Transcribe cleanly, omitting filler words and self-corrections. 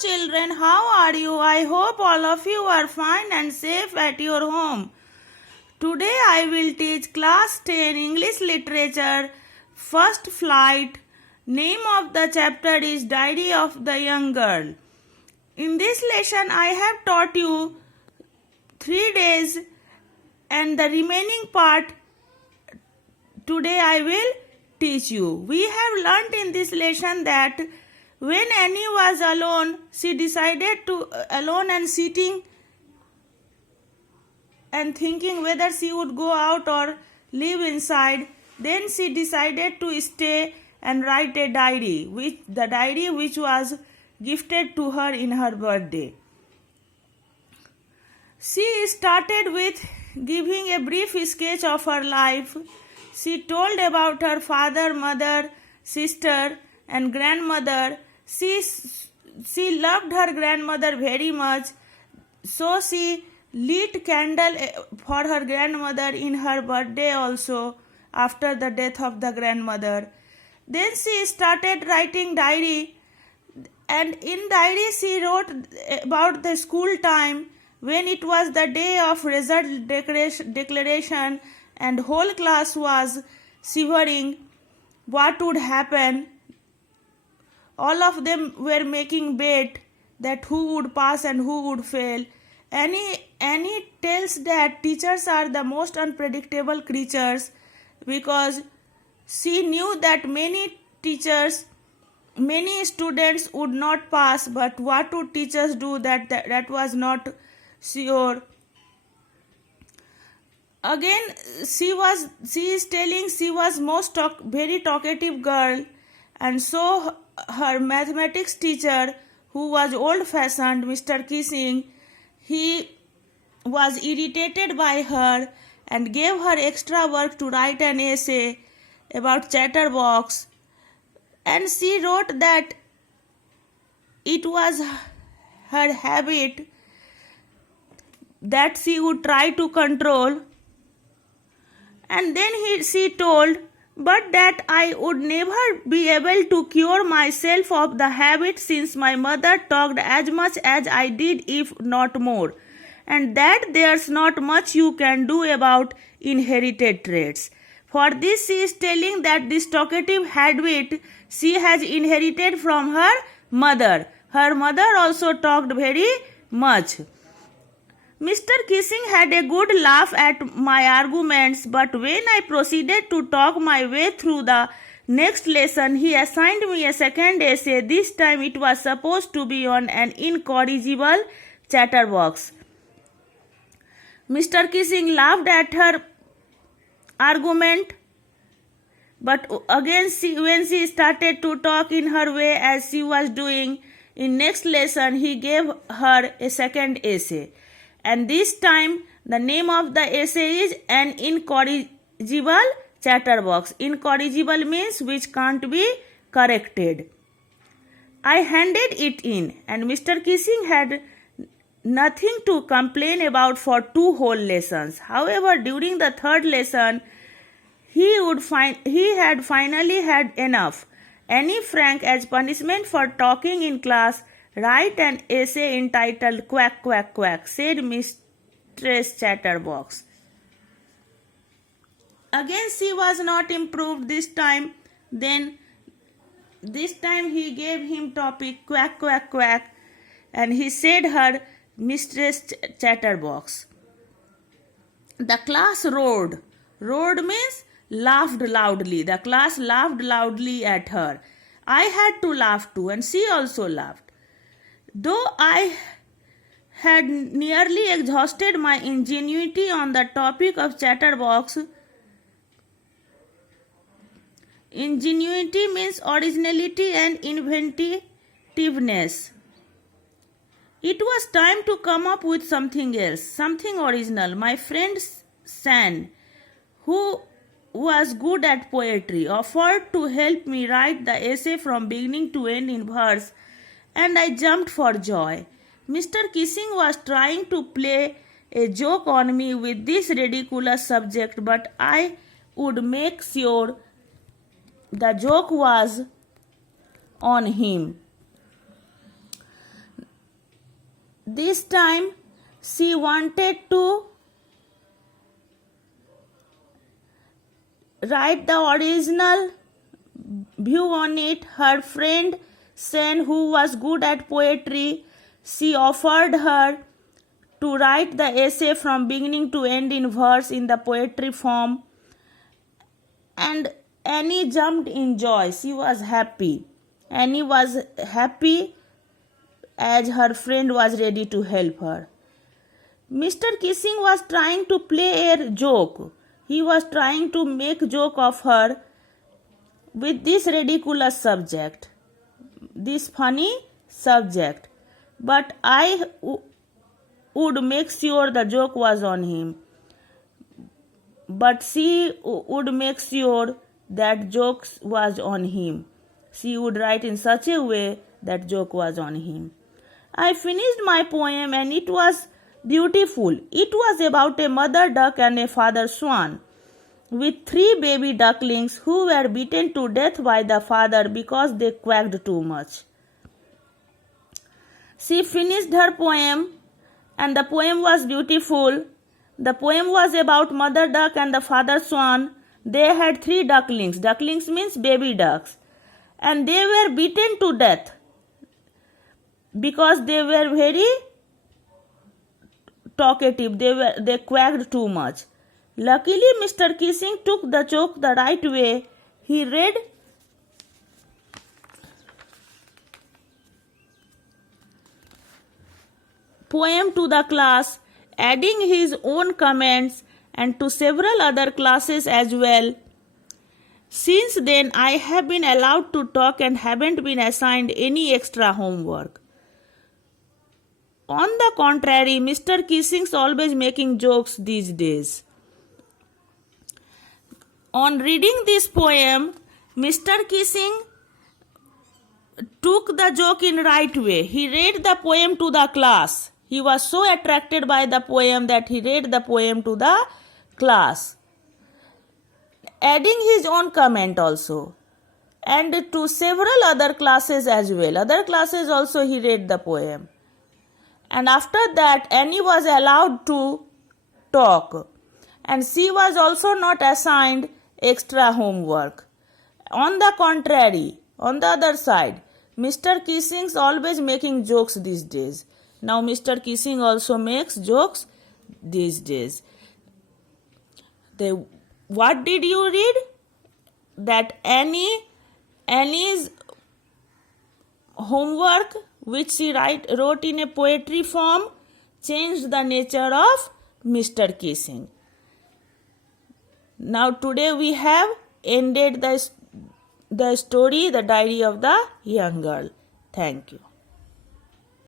children, how are you? I hope all of you are fine and safe at your home. Today I will teach class 10 English literature, first flight. Name of the chapter is Diary of the Young Girl. In this lesson I have taught you 3 days and the remaining part today I will teach you. We have learnt in this lesson that when Annie was alone, she decided to alone and sitting and thinking whether she would go out or live inside. Then she decided to stay and write a diary, which was gifted to her in her birthday. She started with giving a brief sketch of her life. She told about her father, mother, sister, and grandmother. She loved her grandmother very much, so she lit candle for her grandmother in her birthday also after the death of the grandmother. Then she started writing diary, and in diary she wrote about the school time when it was the day of result declaration and whole class was shivering what would happen. All of them were making bet that who would pass and who would fail. Annie tells that teachers are the most unpredictable creatures because she knew that many students would not pass, but what would teachers do, that was not sure. Again, she is telling she was very talkative girl, and so her mathematics teacher, who was old fashioned, Mr. Kissing, he was irritated by her and gave her extra work to write an essay about chatterbox, and she wrote that it was her habit that she would try to control. And then she told, but that I would never be able to cure myself of the habit since my mother talked as much as I did, if not more, and that there's not much you can do about inherited traits. For this she is telling that this talkative habit she has inherited from her mother. Her mother also talked very much. Mr. Kissing had a good laugh at my arguments, but when I proceeded to talk my way through the next lesson, he assigned me a second essay. This time it was supposed to be on an incorrigible chatterbox. Mr. Kissing laughed at her argument, but again when she started to talk in her way as she was doing in next lesson, he gave her a second essay. And this time the name of the essay is An Incorrigible Chatterbox. Incorrigible means which can't be corrected. I handed it in, and Mr. Kissing had nothing to complain about for 2 whole lessons. However, during the third lesson, he had finally had enough. Annie Frank, as punishment for talking in class, write an essay entitled Quack, Quack, Quack, said Mistress Chatterbox. Again she was not improved this time. Then this time he gave him topic Quack, Quack, Quack, and he said her Mistress Chatterbox. The class roared. Roared means laughed loudly. The class laughed loudly at her. I had to laugh too, and she also laughed. Though I had nearly exhausted my ingenuity on the topic of chatterbox. Ingenuity means originality and inventiveness. It was time to come up with something else, something original. My friend San, who was good at poetry, offered to help me write the essay from beginning to end in verse, and I jumped for joy. Mr. Kissing was trying to play a joke on me with this ridiculous subject, but I would make sure the joke was on him. This time she wanted to write the original view on it. Her friend Sen, who was good at poetry, she offered her to write the essay from beginning to end in verse in the poetry form. And Annie jumped in joy. She was happy. Annie was happy as her friend was ready to help her. Mr. Kissing was trying to play a joke. He was trying to make joke of her with this ridiculous subject, this funny subject. But I would make sure the joke was on him. But she would make sure that joke was on him. She would write in such a way that joke was on him. I finished my poem and it was beautiful. It was about a mother duck and a father swan with 3 baby ducklings who were beaten to death by the father because they quacked too much. She finished her poem and the poem was beautiful. The poem was about mother duck and the father swan. They had 3 ducklings. Ducklings means baby ducks. And they were beaten to death because they were very talkative. They quacked too much. Luckily, Mr. Kissing took the joke the right way. He read poem to the class, adding his own comments and to several other classes as well. Since then, I have been allowed to talk and haven't been assigned any extra homework. On the contrary, Mr. Kissing's always making jokes these days. On reading this poem, Mr. Kissing took the joke in right way. He read the poem to the class. He was so attracted by the poem that he read the poem to the class, adding his own comment also, and to several other classes as well. Other classes also he read the poem. And after that, Annie was allowed to talk. And she was also not assigned extra homework. On the contrary, on the other side, Mr. Kissing's always making jokes these days. Now Mr. Kissing also makes jokes these days. What did you read? That Annie's homework, which she wrote in a poetry form, changed the nature of Mr. Kissing. Now today we have ended the story, The Diary of the Young Girl. Thank you.